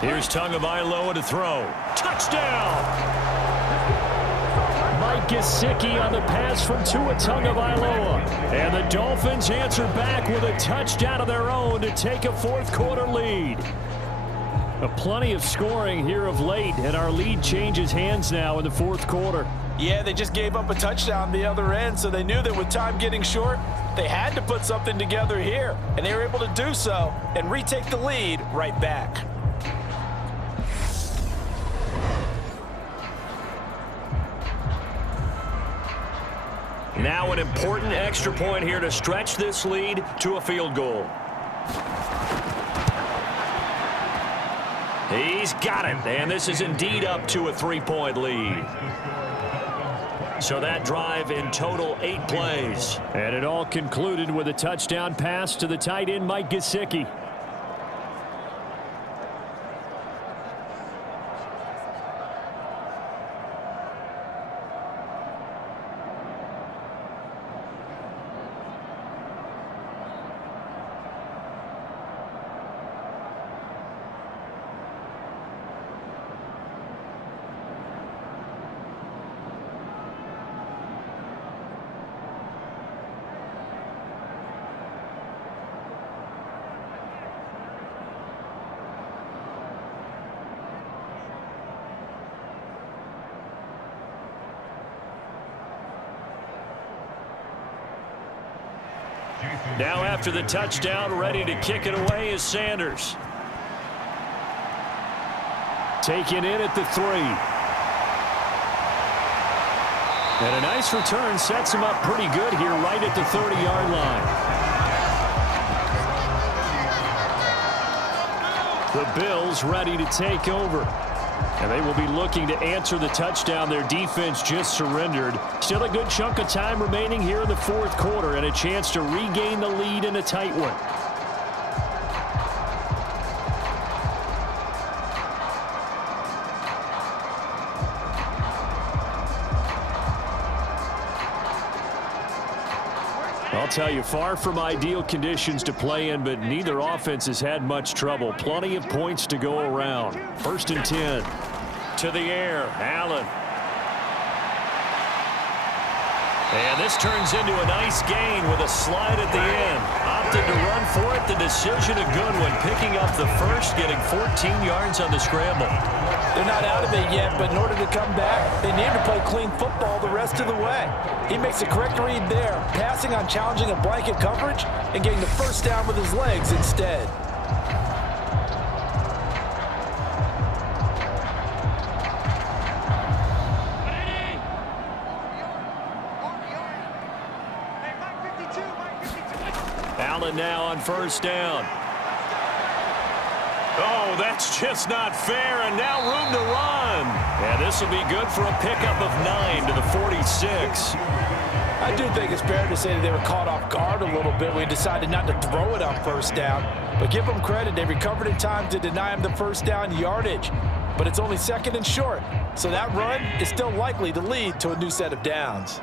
Here's Tagovailoa to throw. Touchdown! Mike Gesicki on the pass from Tua Tagovailoa. And the Dolphins answer back with a touchdown of their own to take a 4th quarter lead. Plenty of scoring here of late, and our lead changes hands now in the 4th quarter. Yeah, they just gave up a touchdown the other end, so they knew that with time getting short, they had to put something together here. And they were able to do so and retake the lead right back. Now an important extra point here to stretch this lead to a field goal. He's got it, and this is indeed up to a 3-point lead. So that drive in total 8 plays. And it all concluded with a touchdown pass to the tight end, Mike Gesicki. Now after the touchdown, ready to kick it away is Sanders. Taken in at the 3. And a nice return sets him up pretty good here right at the 30-yard line. The Bills ready to take over. And they will be looking to answer the touchdown their defense just surrendered. Still a good chunk of time remaining here in the 4th quarter and a chance to regain the lead in a tight one. I'll tell you, far from ideal conditions to play in, but neither offense has had much trouble. Plenty of points to go around. 1st and 10. To the air, Allen. And this turns into a nice gain with a slide at the end. Opted to run for it. The decision a good one. Picking up the first, getting 14 yards on the scramble. They're not out of it yet, but in order to come back, they need to play clean football the rest of the way. He makes a correct read there, passing on challenging a blanket coverage and getting the 1st down with his legs instead. Allen now on first down. Oh, that's just not fair, and now room to run. And this will be good for a pickup of 9 to the 46. I do think it's fair to say that they were caught off guard a little bit. We decided not to throw it on first down. But give them credit. They recovered in time to deny him the first down yardage. But it's only 2nd and short. So that run is still likely to lead to a new set of downs.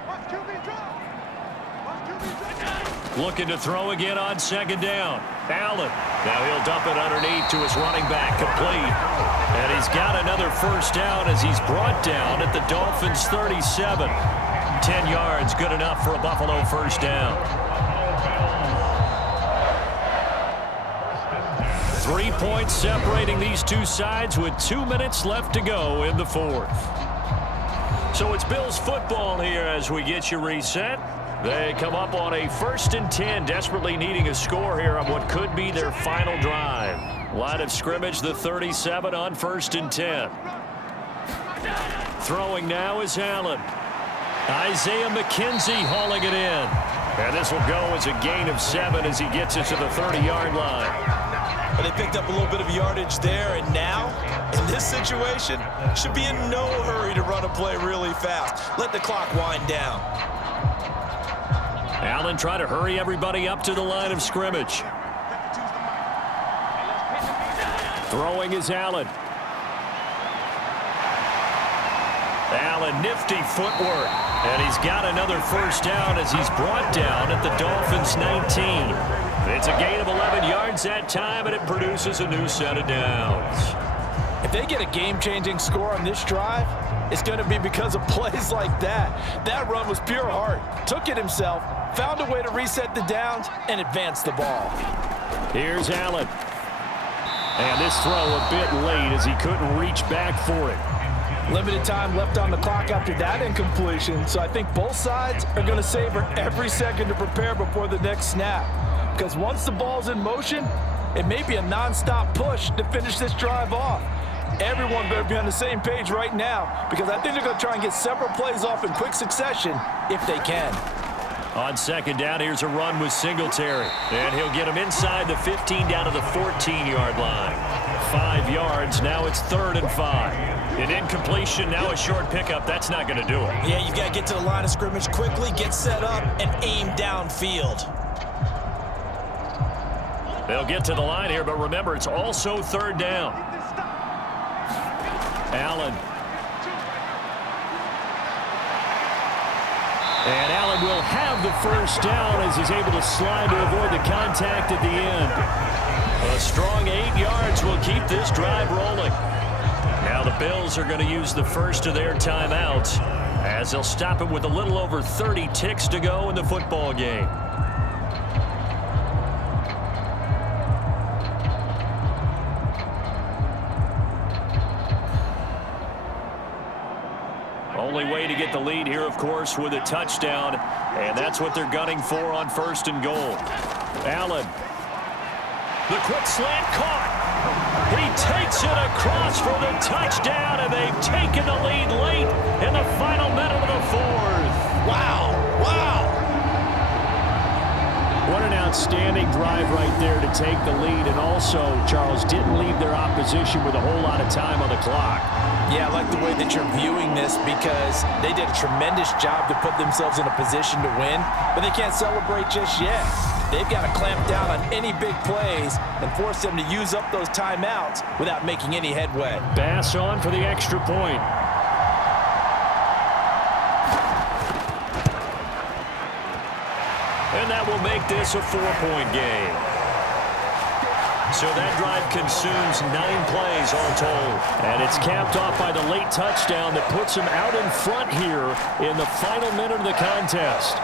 Looking to throw again on 2nd down. Allen. Now he'll dump it underneath to his running back, complete. And he's got another first down as he's brought down at the Dolphins' 37. 10 yards, good enough for a Buffalo first down. 3 points separating these two sides with 2 minutes left to go in the 4th. So it's Bills football here as we get you reset. They come up on a 1st and 10, desperately needing a score here on what could be their final drive. Line of scrimmage, the 37 on 1st and 10. Throwing now is Allen. Isaiah McKenzie hauling it in. And this will go as a gain of 7 as he gets it to the 30-yard line. But they picked up a little bit of yardage there, and now, in this situation, should be in no hurry to run a play really fast. Let the clock wind down. Allen trying to hurry everybody up to the line of scrimmage. Throwing is Allen. Allen, nifty footwork. And he's got another first down as he's brought down at the Dolphins' 19. It's a gain of 11 yards that time, and it produces a new set of downs. If they get a game-changing score on this drive, it's going to be because of plays like that. That run was pure heart. Took it himself, found a way to reset the downs, and advance the ball. Here's Allen. And this throw a bit late as he couldn't reach back for it. Limited time left on the clock after that incompletion, so I think both sides are going to savor every second to prepare before the next snap. Because once the ball's in motion, it may be a non-stop push to finish this drive off. Everyone better be on the same page right now, because I think they're going to try and get several plays off in quick succession if they can. On 2nd down, here's a run with Singletary. And he'll get him inside the 15 down to the 14-yard line. 5 yards, now it's 3rd and 5. An incompletion, now a short pickup. That's not going to do it. Yeah, you've got to get to the line of scrimmage quickly, get set up, and aim downfield. They'll get to the line here, but remember, it's also 3rd down. Allen. And Allen will have the first down as he's able to slide to avoid the contact at the end. A strong 8 yards will keep this drive rolling. Now the Bills are going to use the first of their timeouts as they'll stop it with a little over 30 ticks to go in the football game. Only way to get the lead here, of course, with a touchdown, and that's what they're gunning for on 1st and goal. Allen. The quick slant caught. He takes it across for the touchdown, and they've taken the lead late in the final minute of the 4th. Wow, wow. What an outstanding drive right there to take the lead, and also, Charles, didn't leave their opposition with a whole lot of time on the clock. Yeah, I like the way that you're viewing this because they did a tremendous job to put themselves in a position to win, but they can't celebrate just yet. They've got to clamp down on any big plays and force them to use up those timeouts without making any headway. Bass on for the extra point. And that will make this a 4-point game. So that drive consumes 9 plays all told. And it's capped off by the late touchdown that puts him out in front here in the final minute of the contest.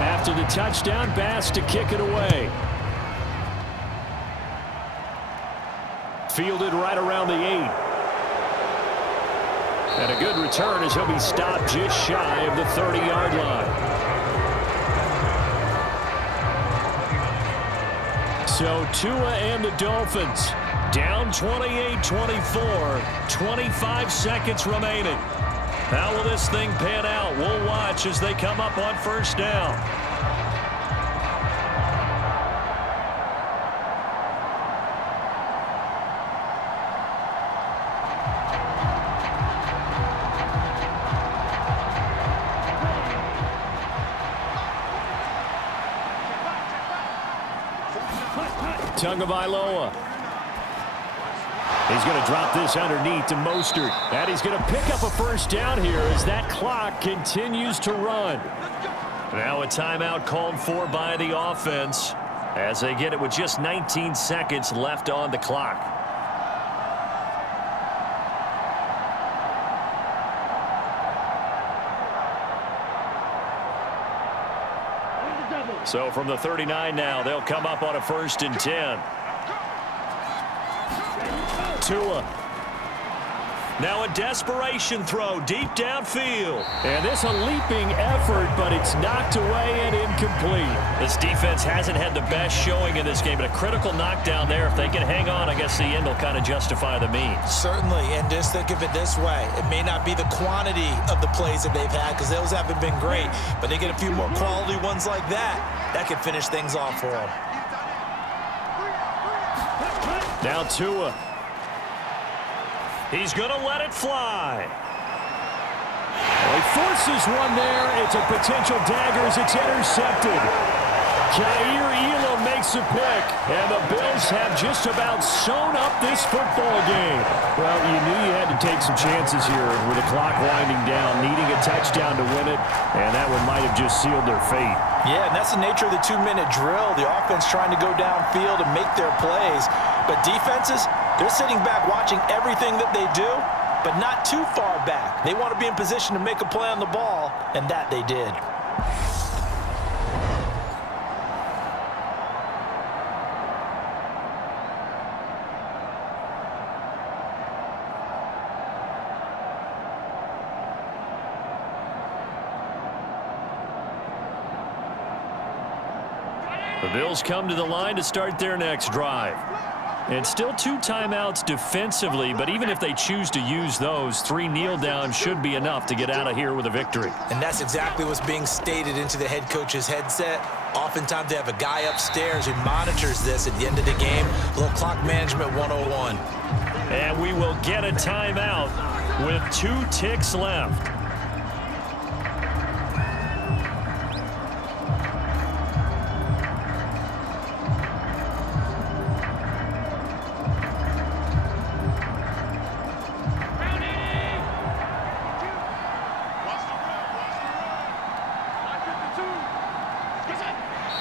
After the touchdown, Bass to kick it away. Fielded right around the 8. And a good return as he'll be stopped just shy of the 30-yard line. So Tua and the Dolphins down 28-24, 25 seconds remaining. How will this thing pan out? We'll watch as they come up on first down. Tagovailoa. He's going to drop this underneath to Mostert. And he's going to pick up a first down here as that clock continues to run. Now a timeout called for by the offense as they get it with just 19 seconds left on the clock. So from the 39 now, they'll come up on a 1st and 10. Tua. Now a desperation throw deep downfield. And this a leaping effort, but it's knocked away and incomplete. This defense hasn't had the best showing in this game, but a critical knockdown there. If they can hang on, I guess the end will kind of justify the means. Certainly, and just think of it this way. It may not be the quantity of the plays that they've had because those haven't been great, but they get a few more quality ones like that can finish things off for them. Now Tua. He's going to let it fly. Well, he forces one there. It's a potential dagger as it's intercepted. Erie makes a pick, and the Bills have just about sewn up this football game. Well, you knew you had to take some chances here with the clock winding down, needing a touchdown to win it, and that one might have just sealed their fate. Yeah, and that's the nature of the 2-minute drill. The offense trying to go downfield and make their plays. But defenses, they're sitting back watching everything that they do, but not too far back. They want to be in position to make a play on the ball, and that they did. The Bills come to the line to start their next drive. And still 2 timeouts defensively, but even if they choose to use those, 3 kneel downs should be enough to get out of here with a victory. And that's exactly what's being stated into the head coach's headset. Oftentimes they have a guy upstairs who monitors this at the end of the game. A little clock management 101. And we will get a timeout with 2 ticks left.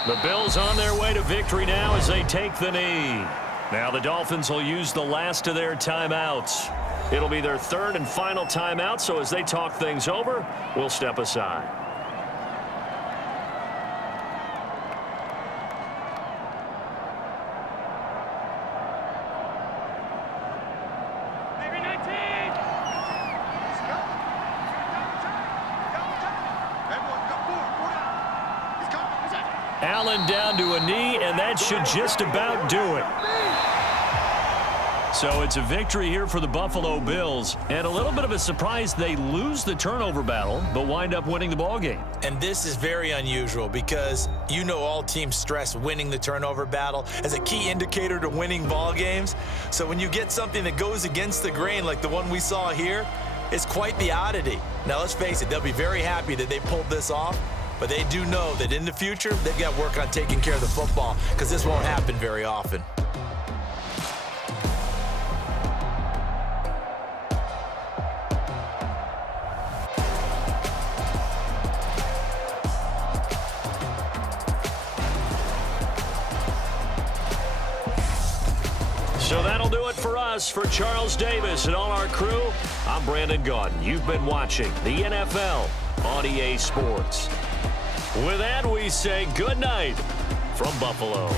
The Bills on their way to victory now as they take the knee. Now the Dolphins will use the last of their timeouts. It'll be their 3rd and final timeout, so as they talk things over, we'll step aside. Allen down to a knee, and that should just about do it. So it's a victory here for the Buffalo Bills, and a little bit of a surprise they lose the turnover battle, but wind up winning the ball game. And this is very unusual because you know all teams stress winning the turnover battle as a key indicator to winning ball games. So when you get something that goes against the grain like the one we saw here, it's quite the oddity. Now let's face it, they'll be very happy that they pulled this off. But they do know that in the future, they've got to work on taking care of the football because this won't happen very often. So that'll do it for us. For Charles Davis and all our crew, I'm Brandon Gaudin. You've been watching the NFL on EA Sports. With that, we say good night from Buffalo.